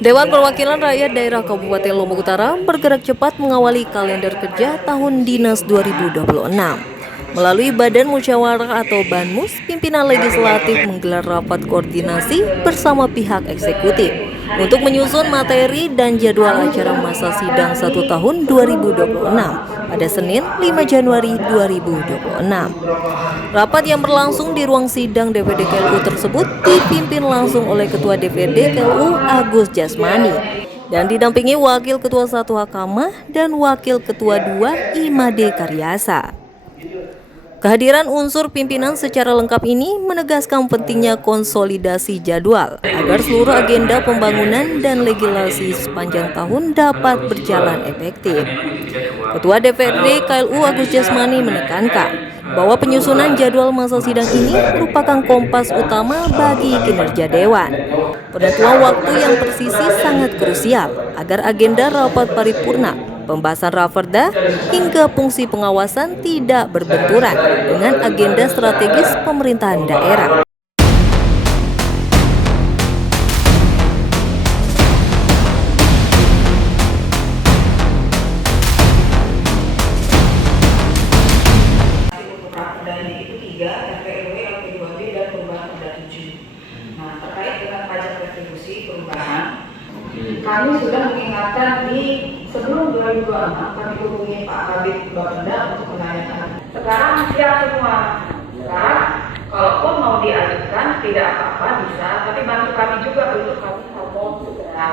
Dewan Perwakilan Rakyat Daerah Kabupaten Lombok Utara bergerak cepat mengawali kalender kerja tahun dinas 2026. Melalui Badan Musyawarah atau Banmus, pimpinan legislatif menggelar rapat koordinasi bersama pihak eksekutif untuk menyusun materi dan jadwal acara masa sidang 1 tahun 2026 pada Senin 5 Januari 2026. Rapat yang berlangsung di ruang sidang DPD KLU tersebut dipimpin langsung oleh Ketua DPD KLU Agus Jasmani dan didampingi Wakil Ketua 1 Hakamah dan Wakil Ketua 2 Imade Karyasa. Kehadiran unsur pimpinan secara lengkap ini menegaskan pentingnya konsolidasi jadwal agar seluruh agenda pembangunan dan legislasi sepanjang tahun dapat berjalan efektif. Ketua DPRD KLU Agus Jasmani menekankan bahwa penyusunan jadwal masa sidang ini merupakan kompas utama bagi kinerja Dewan. Penentuan waktu yang presisi sangat krusial agar agenda rapat paripurna, pembahasan raperda, hingga fungsi pengawasan tidak berbenturan dengan agenda strategis pemerintahan daerah. Nah, terkait dengan pajak retribusi perubahan, kami sudah mengingatkan sebelum 2026 kami hubungi Pak Kabid Bapenda untuk menanyakan. Sekarang siap semua. Sekarang kalaupun mau diajukan tidak apa-apa bisa, tapi bantu kami juga untuk kami harmon segera.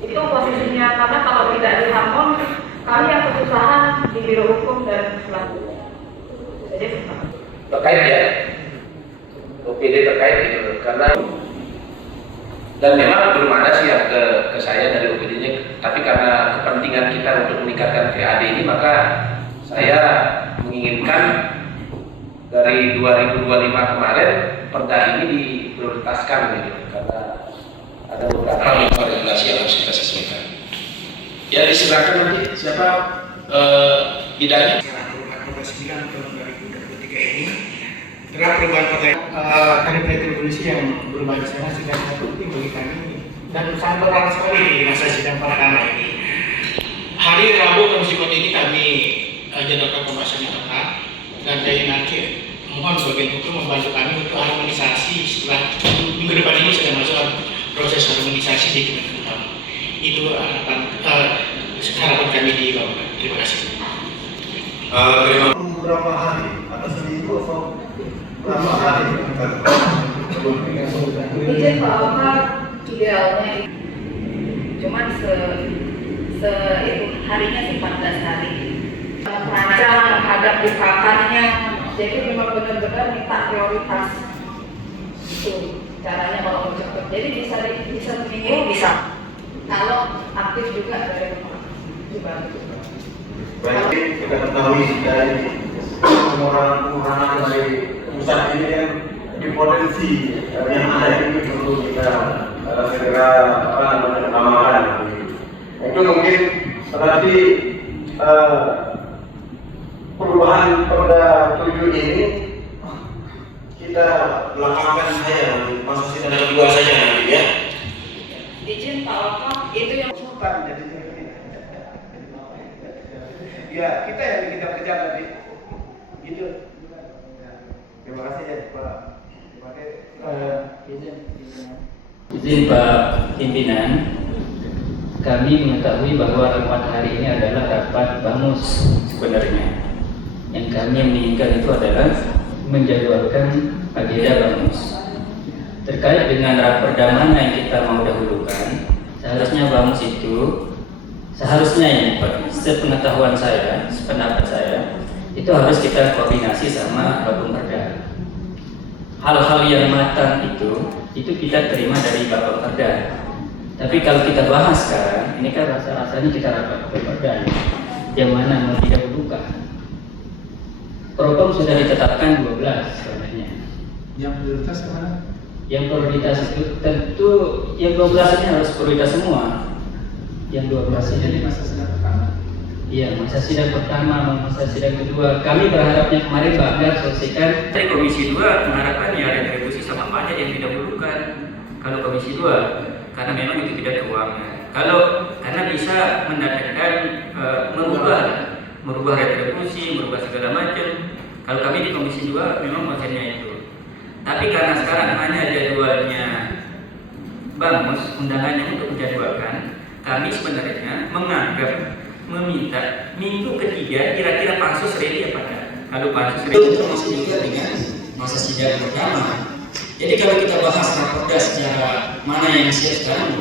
Itu posisinya, karena kalau tidak diharmon kami yang kesusahan di Biro Hukum dan selanjutnya. Jadi terkait ya, OPD terkait gitu, karena dan memang belum ada sih yang ke saya dari OPD-nya, tapi karena kepentingan kita untuk meningkatkan VAD ini, maka saya menginginkan dari 2025 kemarin perda ini diprioritaskan gitu, karena ada beberapa regulasi yang harus kita sesuaikan. Ya disilakan nanti siapa bidangnya. 9 tahun 2023 ini telah perubahan tarif retribusi yang berubah di sana sudah penting bagi kami dan sangat berharap sekali di masa sidang pertama ini. Hari Rabu Komisi Kode ini kami jadwalkan pembahasan yang tepat dan dari nanti mohon bagian hukum membantu kami untuk harmonisasi setelah minggu depan ini sudah masuk proses harmonisasi di Kementerian. Itu harapan kami di Bapak. Terima kasih. Beberapa hari atau seminggu atau berapa hari izin Pak Omar idealnya cuman itu harinya sih 14 hari merancang menghadap bukakannya, jadi memang benar-benar minta prioritas itu caranya kalau cepet, jadi bisa seminggu bisa kalau aktif juga dari dibantu. Berarti kita ketahui dari pengurangan dari pusat ini yang potensi yang ada ini perlu kita segera utamakan. Itu mungkin berarti perubahan perda 7 ini kita lakukan saja masa sidang kedua saja nanti ya. Izin Pak Omar itu yang Sultan jadi ya kita yang kita kejar tadi gitu. Terima kasih ya Pak. Izin Pak Pimpinan, kami mengetahui bahwa rapat hari ini adalah rapat Bamus sebenarnya. Yang kami menginginkan itu adalah menjadwalkan agenda Bamus. Terkait dengan raperda mana yang kita mau dahulukan, seharusnya Bamus itu seharusnya ini Pak, sepengetahuan saya, sependapat saya, itu harus kita koordinasi sama Bapemda. Hal-hal yang matang itu kita terima dari Bapemda. Tapi kalau kita bahas sekarang, ini kan rasa-rasanya kita rapat Bapemda yang mana mau didahulukan. Propam sudah ditetapkan 12 sebenarnya. Yang prioritas kemana? Yang prioritas itu tentu yang 12 ini harus prioritas semua. Yang 12 jadi masa sidang pertama. Iya, masa sidang pertama, masa sidang kedua. Kami berharapnya kemarin Pak Agar selesaikan. Dari Komisi 2 mengharapkan ya retribusi sama pajak yang didahulukan. Kalau Komisi 2, karena memang itu tidak keuangan. Karena bisa mendatangkan merubah retribusi, merubah segala macam. Kalau kami di Komisi 2 memang konsennya itu. Tapi karena sekarang hanya jadwalnya Bamus, undangannya untuk menjadwalkan, kami sebenarnya meminta minggu ketiga kira-kira pansus ready apa enggak. Kalau pansus ready termasuk juga dengan masa sidang pertama. Jadi kalau kita bahas raporda secara mana yang siap sekarang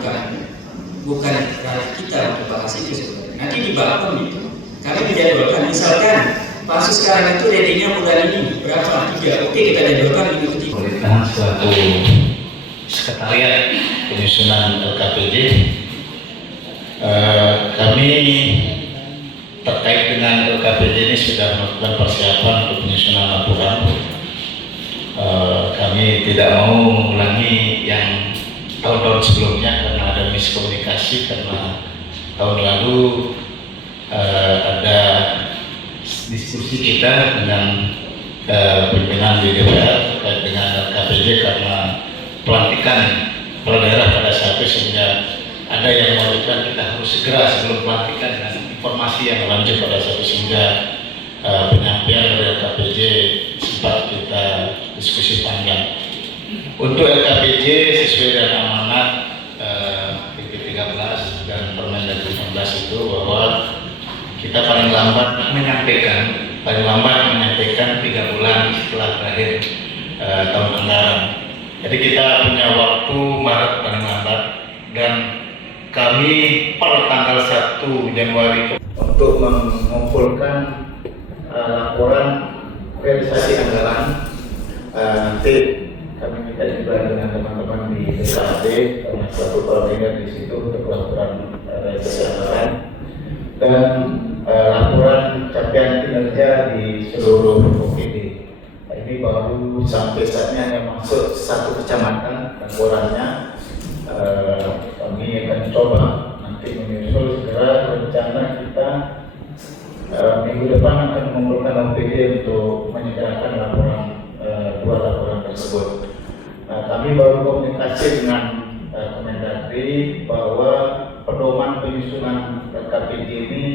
bukan ranah kita untuk bahas itu sebenarnya. Nanti di Bakum itu kami menjadwalkan, misalkan pansus sekarang itu ready-nya bulan ini berapa? 3. Oke, kita jadwalkan minggu ketiga. Pemerintahan selaku sekretariat penyusunan LKPD, kami terkait dengan LKPD ini sudah melakukan persiapan untuk penyusunan laporan. Kami tidak mau mengulangi yang tahun-tahun sebelumnya karena ada miskomunikasi, karena tahun lalu ada diskusi kita dengan pimpinan di DPR terkait dengan LKPD karena pelantikan kepala daerah pada saat itu, sehingga ada yang mengatakan kita harus segera sebelum pelantikan dengan informasi yang lanjut pada saat itu, sehingga penyampaian dari LKPD sempat kita diskusi panjang. Untuk LKPD sesuai dengan amanat PP 13 dan Permendagri 15 itu bahwa kita paling lambat menyampaikan 3 bulan setelah berakhir tahun anggaran. Jadi kita punya waktu Maret paling lambat, dan kami per tanggal 1 Januari untuk mengumpulkan laporan realisasi anggaran. Nanti kami minta juga dengan teman-teman di BKD karena satu koordinator di situ untuk laporan realisasi anggaran dan laporan capaian kinerja di seluruh OPD. Ini baru sampai saatnya yang masuk satu kecamatan laporannya. Kami akan coba nanti menyusul segera rencana kita minggu depan akan mengumpulkan OPD untuk menyegerakan laporan 2 laporan tersebut. Kami baru komunikasi dengan Kemendagri bahwa pedoman penyusunan KPD ini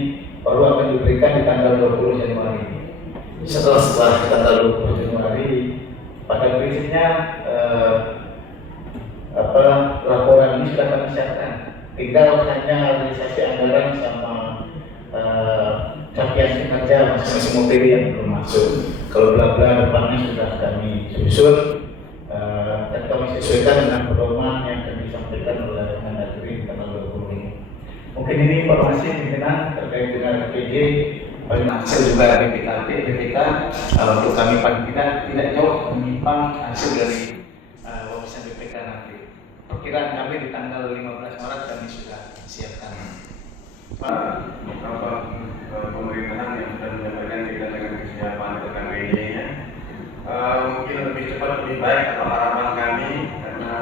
baru akan diberikan di tanggal 20 Januari. Setelah tanggal 20 Januari, pada prinsipnya laporan ini sudah kami siapkan. Tinggal hanya realisasi anggaran sama capaian kinerja masing-masing OPD yang belum masuk. Kalau bla-bla depannya sudah kami susun dan kami sesuaikan dengan pedoman yang akan disampaikan oleh Kemendagri tanggal 20 ini. Mungkin ini informasi pimpinan terkait dengan PJ. Paling hasil juga dari BPK untuk kami paling tidak jauh menyimpang hasil dari wawasan BPK nanti. Perkiraan kami di tanggal 15 Maret kami sudah siapkan. Pemerintahan yang sudah menyampaikan kita dengan kesiapan LKPD-nya mungkin lebih cepat lebih baik atau harapan kami, karena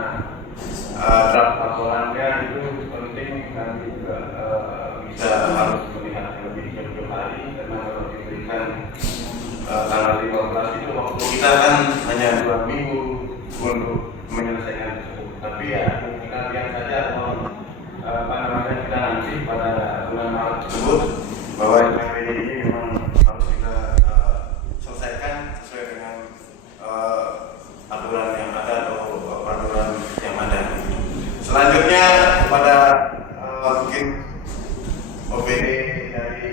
draft laporannya itu penting nanti juga bisa harus melihat lebih jauh hari, karena kalau diberikan tanggal 15 itu waktu kita kan hanya 2 minggu untuk menyelesaikan tersebut. Tapi ya kita lihat saja kita nanti pada bulan Maret tersebut bahwa LKPD ini memang harus kita selesaikan sesuai dengan aturan yang ada atau peraturan yang ada. Selanjutnya kepada mungkin OPD dari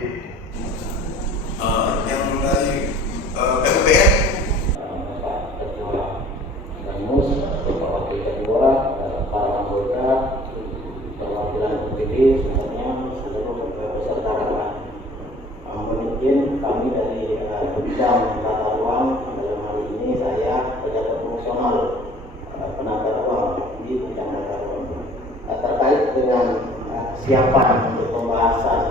yang dari PUPR. Bamus, Bapak Wakil Ketua, para anggota perwakilan OPD semuanya seluruh peserta rapat. Mungkin kami dari bidang tata ruang, dalam hal ini saya pejabat fungsional penata ruang di bidang tata ruang. Terkait dengan kesiapan untuk pembahasan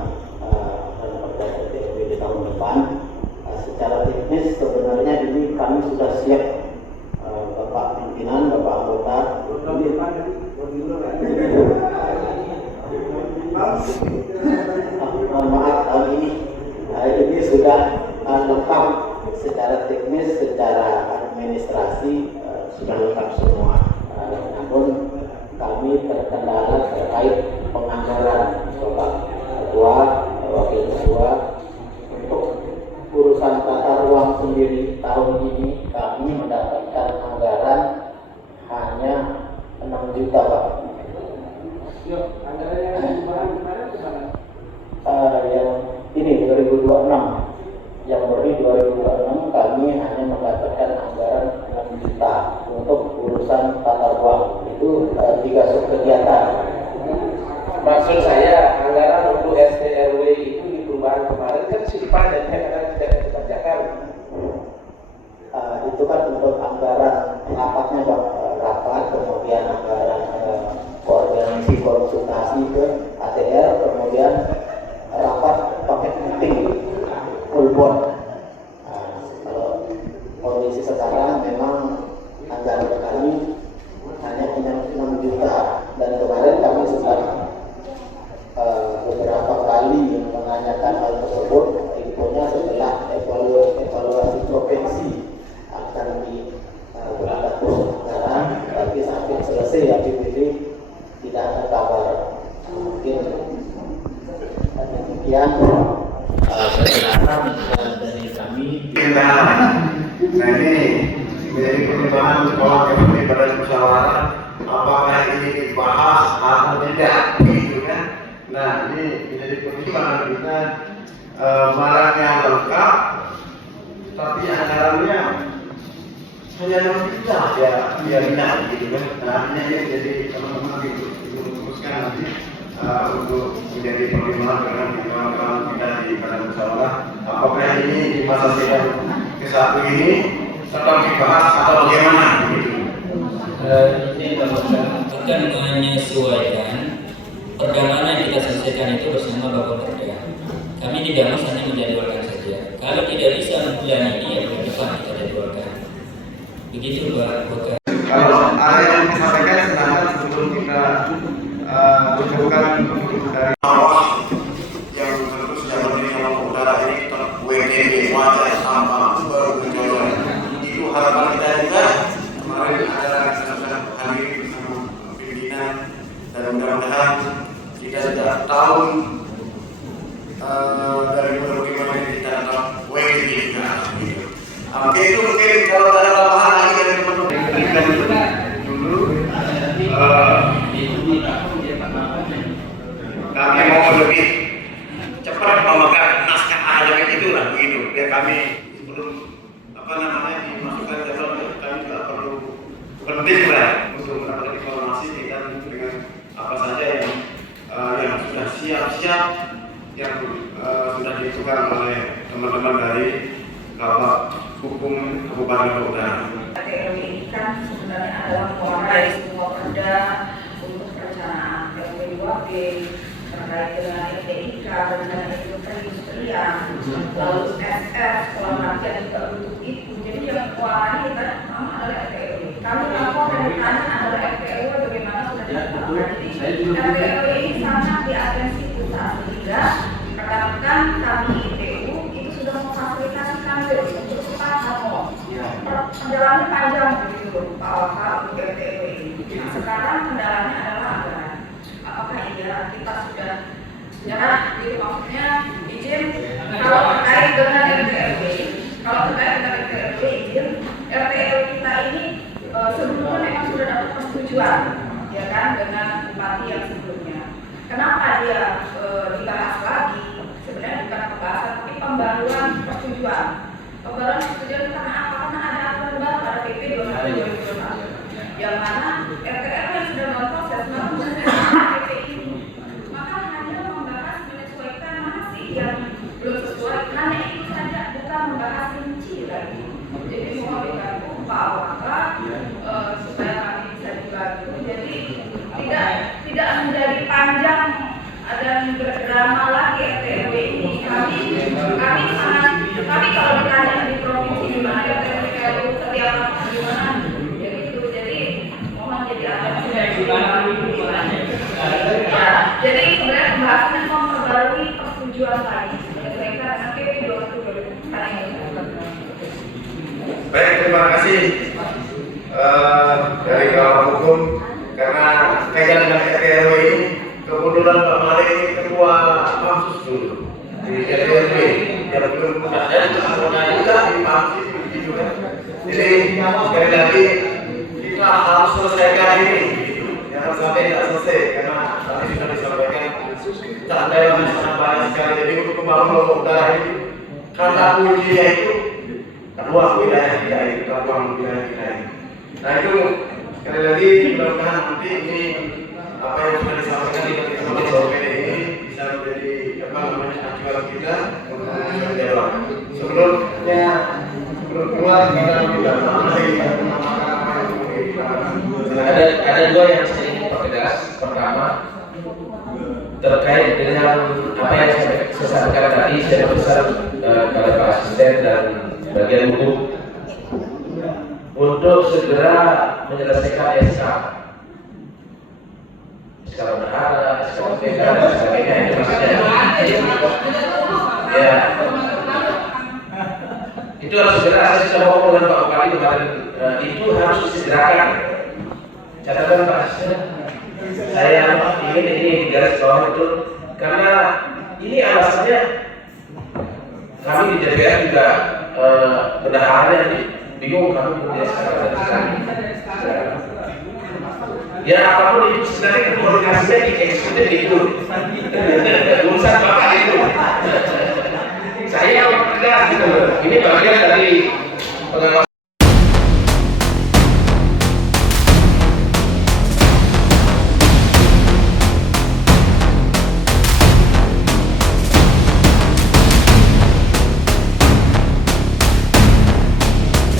perda RTP di tahun depan, secara teknis sebenarnya ini kami sudah siap, Bapak pimpinan, Bapak anggota. Maaf tahun ini sudah lengkap secara teknis, secara administrasi sudah lengkap semua. Namun kami terkena mendadak terkait penganggaran Bapak Ketua, Wakil Ketua. Untuk urusan tata ruang sendiri tahun ini kami mendapatkan anggaran hanya 6 juta, Pak. Yang ini 2026, yang beri 2026 kami hanya mendapatkan anggaran 6 juta untuk urusan tata ruang. Itu 3 subkegiatan. Maksud saya anggaran untuk STRW itu di perubahan kemarin kan sudah padat karena tidak dikerjakan. Itu kan untuk anggaran rapatnya, Pak. Rapat, kemudian anggaran koordinasi konsultasi ke ATR, kemudian rapat paket meeting full board. Kalau kondisi sekarang memang anggaran kami hanya 6 juta, dan kemarin kami sempat beberapa kali menanyakan hal tersebut. Infonya setelah evaluasi provinsi akan diberangkatkan anggaran, tapi sampai selesai APBD tidak ada kabar. Mungkin demikian penjelasan dari kami. Nah ini menjadi pertimbangan kalau kami pada musyawarah apakah ini dibahas atau tidak, gitu kan? Nah ini menjadi pertimbangan kita, barangnya lengkap, tapi anggarannya hanya 6 juta ya tidak, gitu kan? Nah ini jadi teman-teman dirumuskan nanti untuk menjadi pertimbangan dengan kawan-kawan kita di badan musyawarah apakah ini di masa sidang ke-1 ini tetap dibahas atau bagaimana, begitu. Ini akan menyesuaikan perjalanan yang kita selesaikan itu bersama Bapak Perda. Kami di Damas hanya menjadwalkan saja. Kalau tidak bisa bulan ini ya bulan depan kita jadwalkan. Begitu Pak. Kalau ada yang disampaikan silahkan sebelum kita tunjukkan dari bawah yang tentu sudah berdiri dalam udara ini WTB wajah sampah baru berjalan. Itu harapan kita juga. Kemarin ada kesempatan hadir bersama pimpinan dan mudah-mudahan kita sudah tahun dari berbagai macam kita dapat WTB juga. Oke, itu mungkin kalau ada tambahan lagi dari teman-teman dulu. Kami mau lebih cepat memegang naskah akademik itu lah, begitu. Ya kami belum dimasukkan jadwal, kami juga perlu penting lah untuk mendapatkan informasi dengan apa saja yang sudah siap-siap, yang sudah ditentukan oleh teman-teman dari Kabak Hukum Kabupaten Utara. RTRW ini kan sebenarnya adalah muara dari semua perda untuk perencanaan RW2B terkait dengan ETIK, rencana industri perindustrian, lalu SF, kolonial juga untuk itu. Jadi yang muara kita pertama adalah RTRW. Kami lapor dan ditanya adalah RTRW bagaimana sudah dilakukan. Jadi RTRW ini sangat diatensi pusat sehingga rekan-rekan kami ITU itu sudah memfasilitasi kami untuk cepat ngomong. Kendalanya panjang begitu Pak Waka untuk RTRW ini. Nah, sekarang kendalanya adalah anggaran. Apakah iya kita sudah nyerah gitu, maksudnya izin kalau terkait dengan RTRW, izin RTRW kita ini sebelumnya memang sudah dapat persetujuan ya kan dengan bupati yang sebelumnya. Kenapa dia dibahas lagi? Sebenarnya bukan pembahasan tapi pembaruan persetujuan. Pembaruan persetujuan karena apa? Karena ada aturan baru, ada PP 21 yang mana RTRW yang sudah memproses PP ini, maka hanya membahas menyesuaikan mana sih yang belum sesuai, hanya itu saja, bukan membahas rinci lagi. Jadi mohon digabung Pak Waka supaya kami bisa dibantu. Jadi tidak menjadi panjang dan berdrama lagi RTRW ini. Kami kalau ditanya di provinsi di mana RTRW setiap apa gimana, jadi mohon jadi atensi dari jadi sebenarnya pembahasannya memperbarui persetujuan tadi menyesuaikan dengan PP 21 Baik, terima kasih dari Kabak Hukum karena pegang dengan RT RW ini. Kebetulan Pak Malik ini ketua pansus dulu di RT RW. Dia belum ada itu anggota juga di pansus begitu kan. Jadi sekali lagi kita harus selesaikan ini. Jangan sampai tidak selesai karena tadi sudah disampaikan seandainya sangat banyak sekali. Jadi untuk membangun lombok utara ini karena kuncinya itu ruang wilayah kita ini, ruang wilayah kita ini. Nah itu sekali lagi mudah-mudahan nanti ini apa yang sudah disampaikan di dalam OPD ini bisa menjadi acuan kita untuk menjawab. Sebelumnya sebelum keluar kita ada dua yang saya ingin pertegas. Pertama, terkait dengan apa yang saya sampaikan tadi, saya pesan kepada Pak Asisten dan bagian hukum untuk segera menyelesaikan SK bendahara, SK PK dan sebagainya. Itu maksudnya. Ya. Itu harus segera. Saya sudah ngomong dengan Pak Bupati kemarin, itu harus disegerakan. Catatan Pak Asisten, saya ingin ini di garis bawah betul karena ini alasannya kami di DPR juga bendaharanya bingung kami kemudian sekarang. Ya apapun itu sebenarnya komunikasinya di eksekutif itu urusan Bapak itu. Saya yang tegas gitu. Ini bagian dari pengawasan.